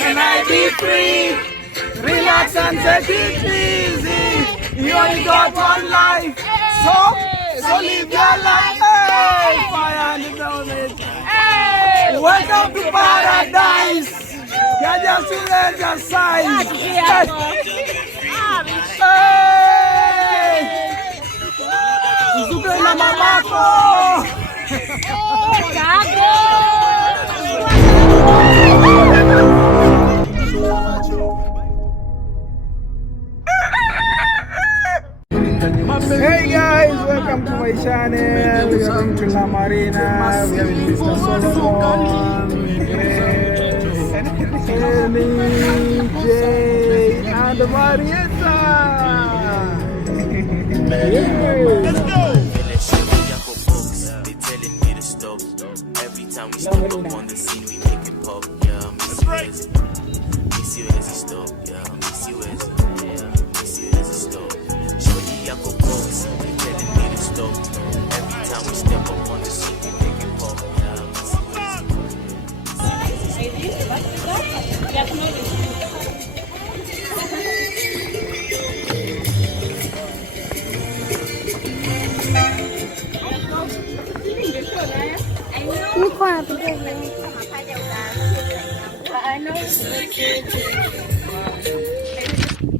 Can I be free? Relax and take it easy. You only got one life, so live your life. Hey, fire and the hey, welcome to paradise. You're just to exercise. Hey, uzuke na mamako. Hey guys, welcome to my channel. We are in Mtwapa Marina. We are with Mr. Solomon, Jay, and Marietta. Let's go. They telling me to stop. Every time we step up on the scene, we make it pop. Yeah, miss you as a stop. Yeah, miss you as a stop. They telling me to stop. Every time we step up on the scene, we make it pop.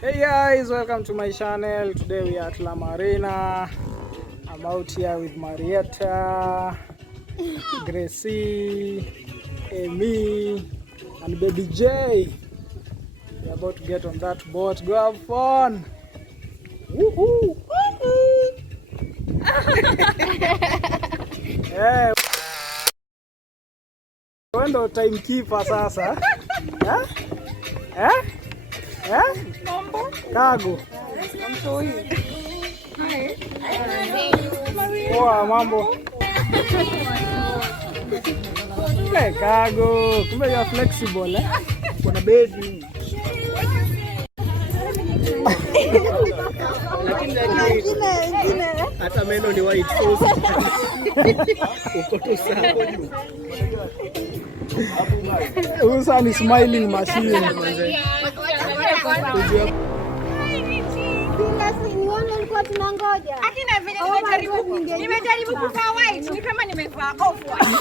Hey guys, welcome to my channel. Today we are at La Marina. I'm out here with Marietta, Gracie, Amy, and baby Jay. We're about to get on that boat. Go have fun. Woohoo! Hey. Wewe ndo timekeeper sasa. Mambo? Kago. Poa, mambo. Hey, Kago. Kumbe you are flexible, eh? Kuna bedi. Hata meno ni white sauce. Uko tu sawa. Usa ni smiling machine. Tunangoja. Akina vile nimejaribu kuvaa white, ni kama nimevaa off white.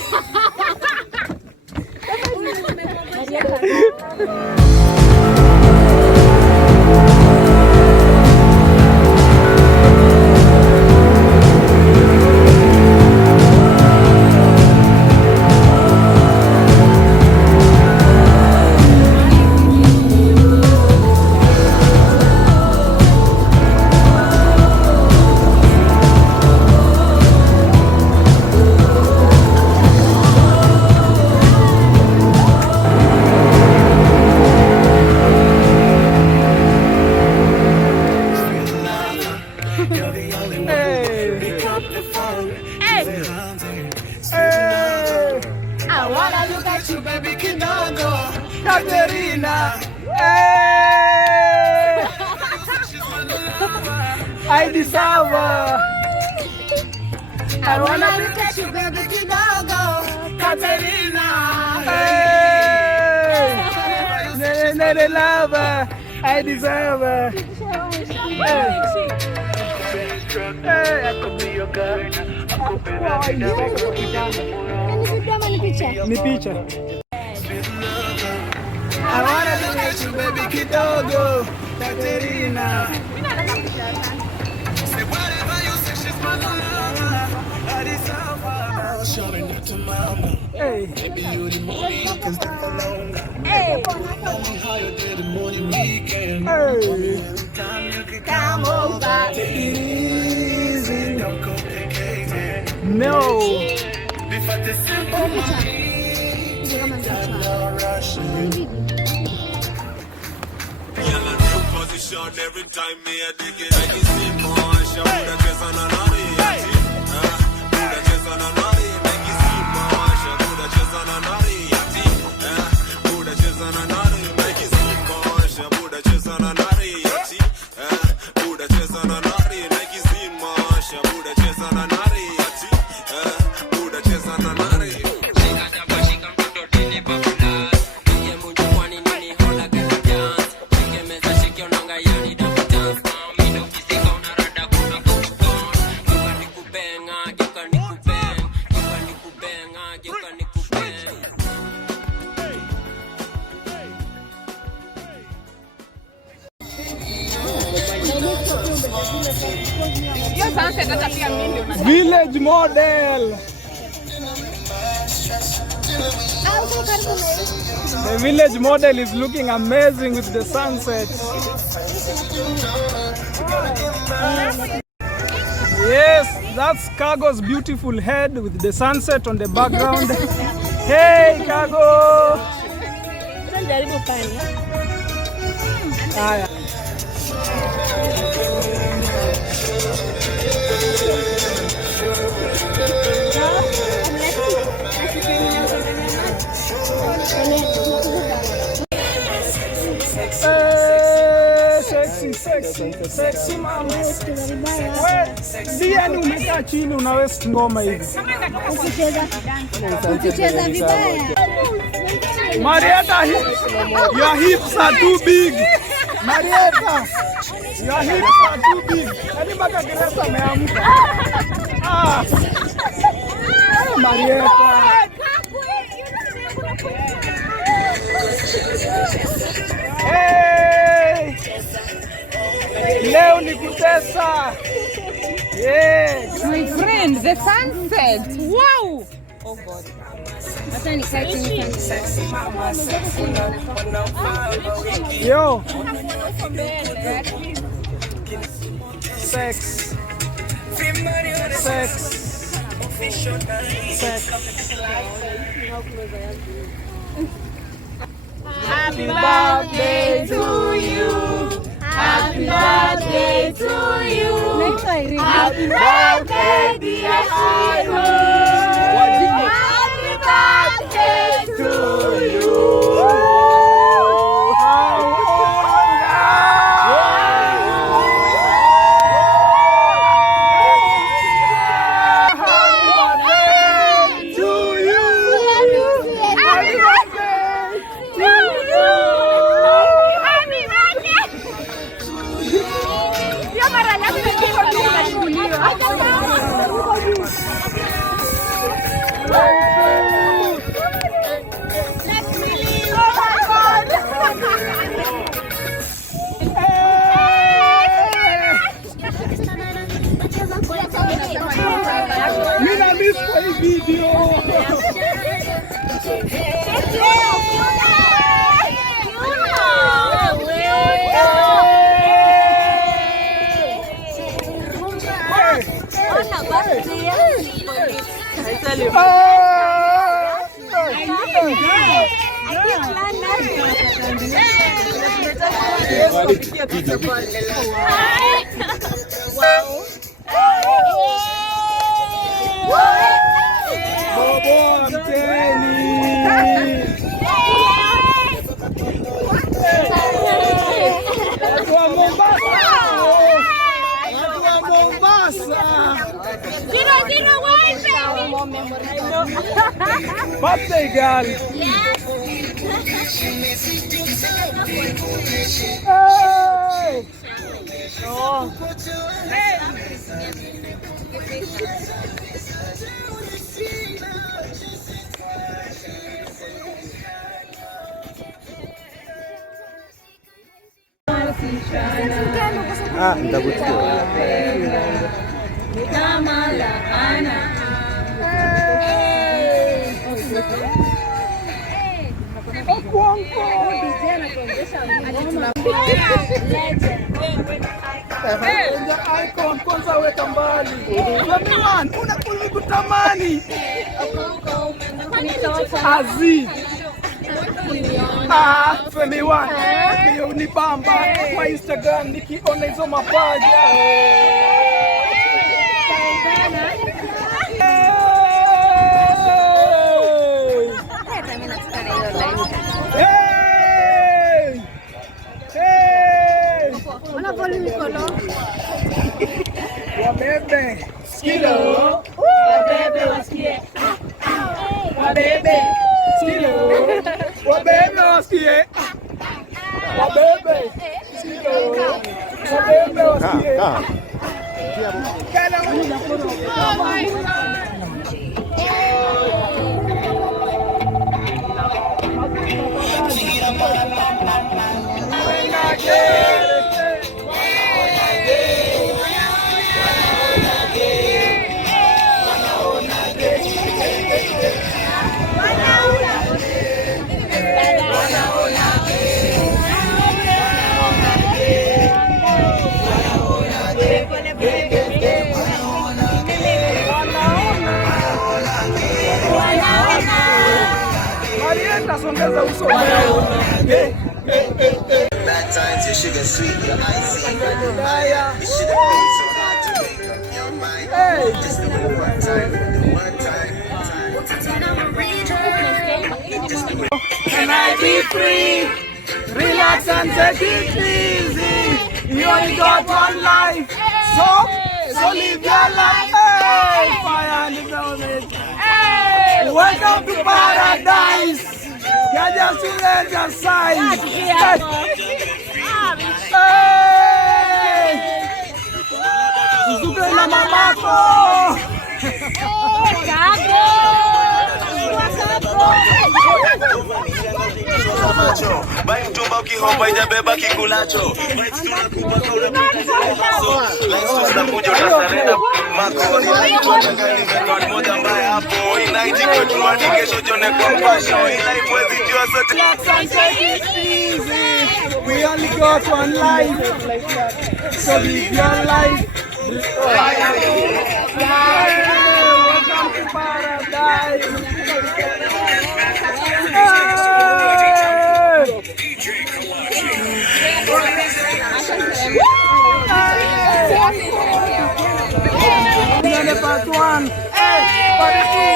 I deserve her. I wanna look at you, baby, kidogo, Katerina. Hey, never love her. I deserve her. Hey, I could be your girl. Ni picha. I wanna look at you, baby, kidogo, Katerina. Hey. Maybe you the morning can stick along. Hey. Higher than the morning weekend. Hey. You can come over. Take it easy. Don't complicate it. No. Before the simple money. No rush. Position every time me a dig it. I can see more. She put a dress on another. Put a dress on another. Village model. The village model is looking amazing with the sunset. Yes, that's Cargo's beautiful head with the sunset on the background. Hey, Cargo! Sexy mama. Wewe ni umekaa chini una waste ngoma hivi. Ukicheza vibaya. Marietta, your hips are too big. Marietta, your hips are too big. Hadi mpaka Teresa ameamka. Marietta. Hey! Leo ni kutesa. Yes. My friend, the sunset. Wow. Oh God. Yo. Sex. Sex. Sex. Happy birthday to you. Happy birthday to you. Happy birthday, dear Shiro. Happy birthday to you. Birthday girl. Yes. Hey. Oh. Hey. Ndakutia. Icon kwanza weka mbali. Femiwan, unakuli kutamani. Aziz. Femiwan. Hiyo unibamba kwa Instagram nikiona hizo mapaja. Wabebe skilo, wabebe wasikie, wabebe skilo, wabebe wasikie, wabebe skilo, wabebe wasikie. songeza uso leo. Bad times, your sugar sweet, your icy. You should have been so hard to make up your mind. Just do it one time, do one time. Just do it. Can I be free? Relax and take it easy. You only got one life, so live your life. Hey, fire and the hey, welcome to paradise. You're just to exercise. Hey, usuke na mamako. Bai mtumba ukihopa ijabeba kikulacho. Tunakuja utasarenda makoni. Tuachangani mekoni moja mbaya hapo. Inaiti kwetu wadi kesho jone kwa mpasho. Ila imwezi jua sote. We only got one life, so live your life. Welcome to paradise. Part one, part two,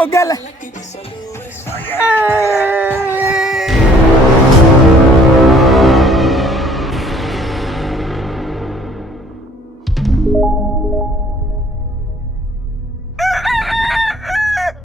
Oh, gala.